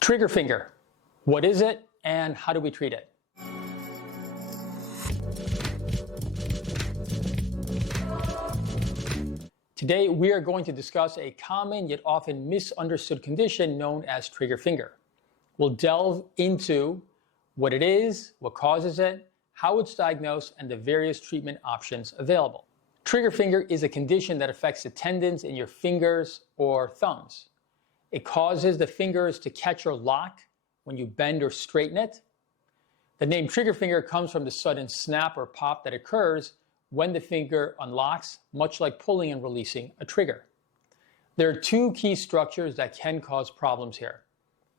Trigger finger. What is it and how do we treat it? Today we are going to discuss a common yet often misunderstood condition known as trigger finger. We'll delve into what it is, what causes it, how it's diagnosed, and the various treatment options available. Trigger finger is a condition that affects the tendons in your fingers or thumbs. It causes the fingers to catch or lock when you bend or straighten it. The name trigger finger comes from the sudden snap or pop that occurs when the finger unlocks, much like pulling and releasing a trigger. There are two key structures that can cause problems here: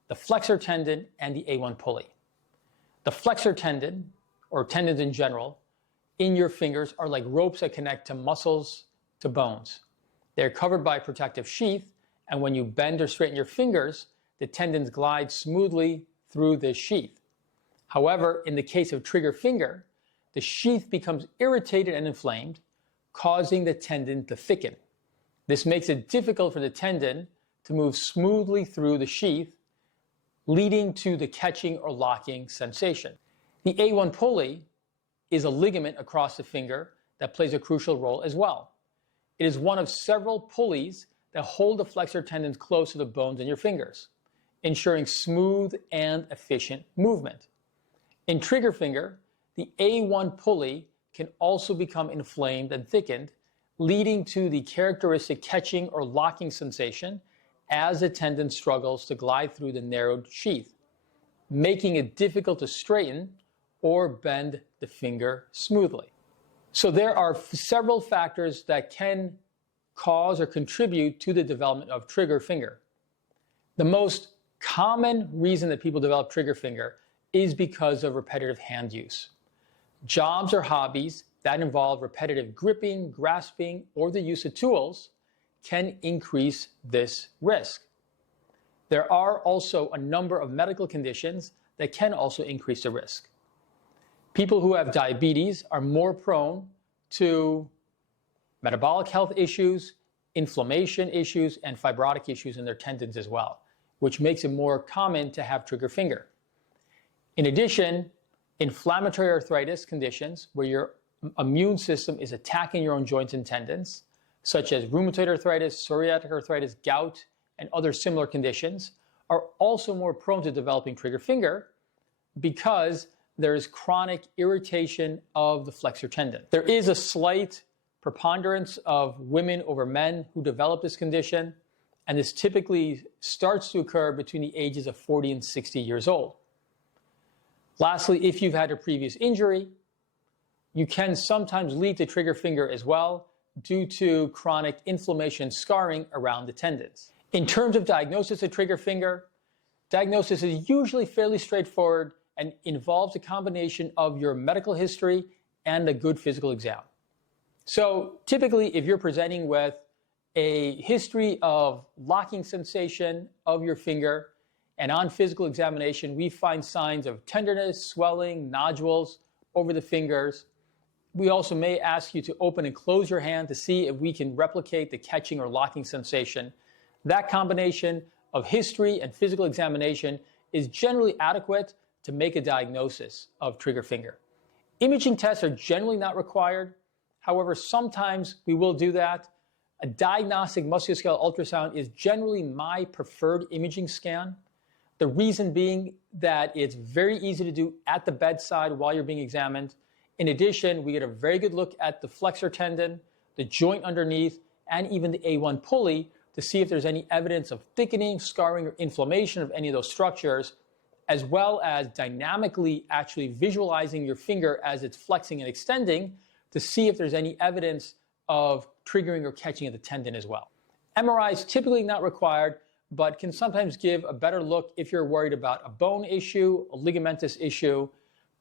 the flexor tendon and the A1 pulley. The flexor tendon, or tendons in general, in your fingers are like ropes that connect to muscles to bones. They're covered by a protective sheath, and when you bend or straighten your fingers, the tendons glide smoothly through this sheath. However, in the case of trigger finger, the sheath becomes irritated and inflamed, causing the tendon to thicken. This makes it difficult for the tendon to move smoothly through the sheath, leading to the catching or locking sensation. The A1 pulley is a ligament across the finger that plays a crucial role as well. It is one of several pulleys that hold the flexor tendons close to the bones in your fingers, ensuring smooth and efficient movement. In trigger finger, the A1 pulley can also become inflamed and thickened, leading to the characteristic catching or locking sensation as the tendon struggles to glide through the narrowed sheath, making it difficult to straighten or bend the finger smoothly. So there are several factors that can cause or contribute to the development of trigger finger. The most common reason that people develop trigger finger is because of repetitive hand use. Jobs or hobbies that involve repetitive gripping, grasping, or the use of tools can increase this risk. There are also a number of medical conditions that can also increase the risk. People who have diabetes are more prone to metabolic health issues, inflammation issues, and fibrotic issues in their tendons as well, which makes it more common to have trigger finger. In addition, inflammatory arthritis conditions where your immune system is attacking your own joints and tendons, such as rheumatoid arthritis, psoriatic arthritis, gout, and other similar conditions, are also more prone to developing trigger finger because there is chronic irritation of the flexor tendon. There is a slight preponderance of women over men who develop this condition, and this typically starts to occur between the ages of 40 and 60 years old. Lastly, if you've had a previous injury, you can sometimes lead to trigger finger as well due to chronic inflammation and scarring around the tendons. In terms of diagnosis of trigger finger, diagnosis is usually fairly straightforward and involves a combination of your medical history and a good physical exam. So typically, if you're presenting with a history of locking sensation of your finger, and on physical examination, we find signs of tenderness, swelling, nodules over the fingers, we also may ask you to open and close your hand to see if we can replicate the catching or locking sensation. That combination of history and physical examination is generally adequate to make a diagnosis of trigger finger. Imaging tests are generally not required. However, sometimes we will do that. A diagnostic musculoskeletal ultrasound is generally my preferred imaging scan. The reason being that it's very easy to do at the bedside while you're being examined. In addition, we get a very good look at the flexor tendon, the joint underneath, and even the A1 pulley to see if there's any evidence of thickening, scarring, or inflammation of any of those structures, as well as dynamically actually visualizing your finger as it's flexing and extending to see if there's any evidence of triggering or catching of the tendon as well. MRI is typically not required, but can sometimes give a better look if you're worried about a bone issue, a ligamentous issue,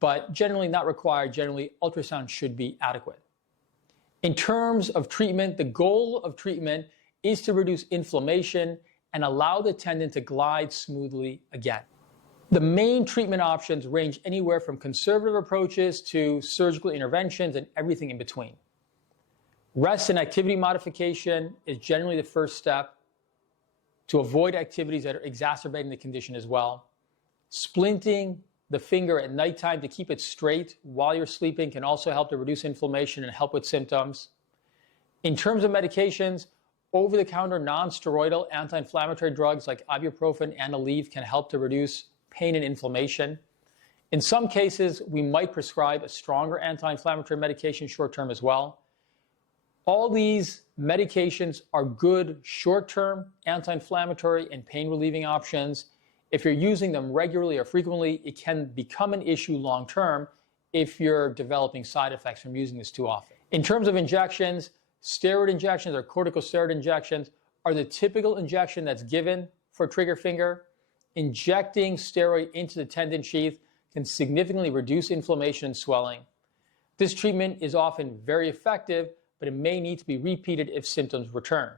but generally not required. Generally, ultrasound should be adequate. In terms of treatment, the goal of treatment is to reduce inflammation and allow the tendon to glide smoothly again. The main treatment options range anywhere from conservative approaches to surgical interventions and everything in between. Rest and activity modification is generally the first step to avoid activities that are exacerbating the condition as well. Splinting the finger at nighttime to keep it straight while you're sleeping can also help to reduce inflammation and help with symptoms. In terms of medications, over-the-counter non-steroidal anti-inflammatory drugs like ibuprofen and Aleve can help to reduce pain and inflammation. In some cases, we might prescribe a stronger anti-inflammatory medication short-term as well. All these medications are good short-term anti-inflammatory and pain-relieving options. If you're using them regularly or frequently, it can become an issue long-term if you're developing side effects from using this too often. In terms of injections, steroid injections or corticosteroid injections are the typical injection that's given for trigger finger. Injecting steroid into the tendon sheath can significantly reduce inflammation and swelling. This treatment is often very effective, but it may need to be repeated if symptoms return.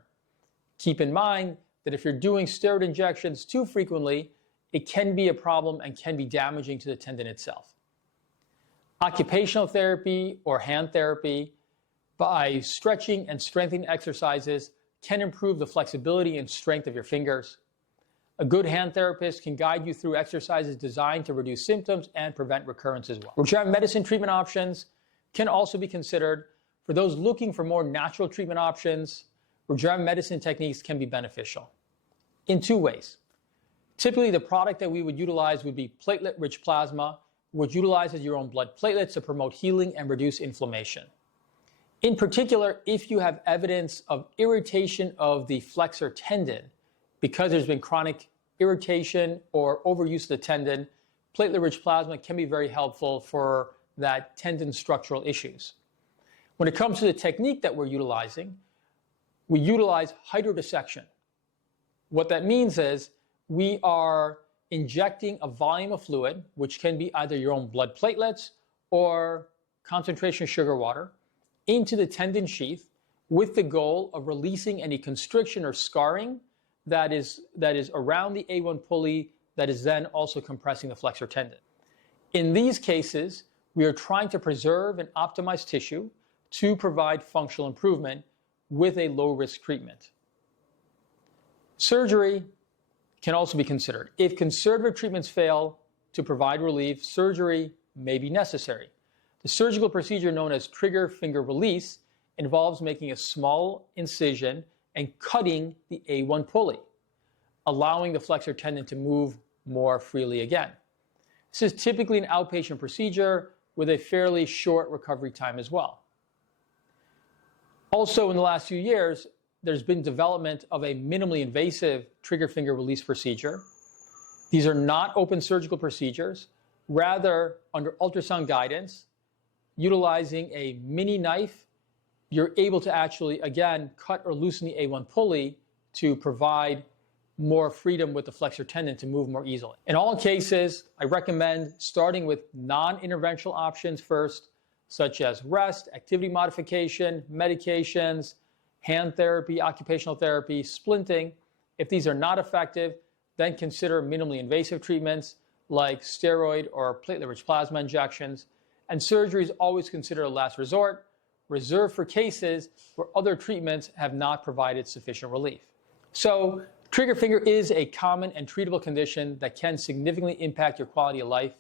Keep in mind that if you're doing steroid injections too frequently, it can be a problem and can be damaging to the tendon itself. Occupational therapy or hand therapy by stretching and strengthening exercises can improve the flexibility and strength of your fingers. A good hand therapist can guide you through exercises designed to reduce symptoms and prevent recurrence as well. Regenerative medicine treatment options can also be considered. For those looking for more natural treatment options, regenerative medicine techniques can be beneficial in two ways. Typically, the product that we would utilize would be platelet-rich plasma, which utilizes your own blood platelets to promote healing and reduce inflammation. In particular, if you have evidence of irritation of the flexor tendon, because there's been chronic irritation or overuse of the tendon, platelet-rich plasma can be very helpful for that tendon structural issues. When it comes to the technique that we're utilizing, we utilize hydrodissection. What that means is we are injecting a volume of fluid, which can be either your own blood platelets or concentration sugar water, into the tendon sheath with the goal of releasing any constriction or scarring that is around the A1 pulley that is then also compressing the flexor tendon. In these cases, we are trying to preserve and optimize tissue to provide functional improvement with a low-risk treatment. Surgery can also be considered. If conservative treatments fail to provide relief, surgery may be necessary. The surgical procedure known as trigger finger release involves making a small incision and cutting the A1 pulley, allowing the flexor tendon to move more freely again. This is typically an outpatient procedure with a fairly short recovery time as well. Also, in the last few years, there's been development of a minimally invasive trigger finger release procedure. These are not open surgical procedures. Rather, under ultrasound guidance, utilizing a mini knife, you're able to actually, again, cut or loosen the A1 pulley to provide more freedom with the flexor tendon to move more easily. In all cases, I recommend starting with non-interventional options first, such as rest, activity modification, medications, hand therapy, occupational therapy, splinting. If these are not effective, then consider minimally invasive treatments like steroid or platelet-rich plasma injections. And surgery is always considered a last resort, reserved for cases where other treatments have not provided sufficient relief. So, trigger finger is a common and treatable condition that can significantly impact your quality of life.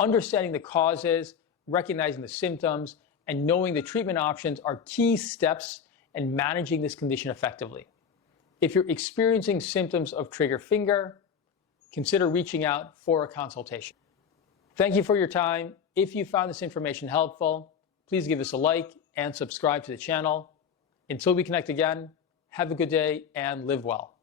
Understanding the causes, recognizing the symptoms, and knowing the treatment options are key steps in managing this condition effectively. If you're experiencing symptoms of trigger finger, consider reaching out for a consultation. Thank you for your time. If you found this information helpful, please give us a like and subscribe to the channel. Until we connect again, have a good day and live well.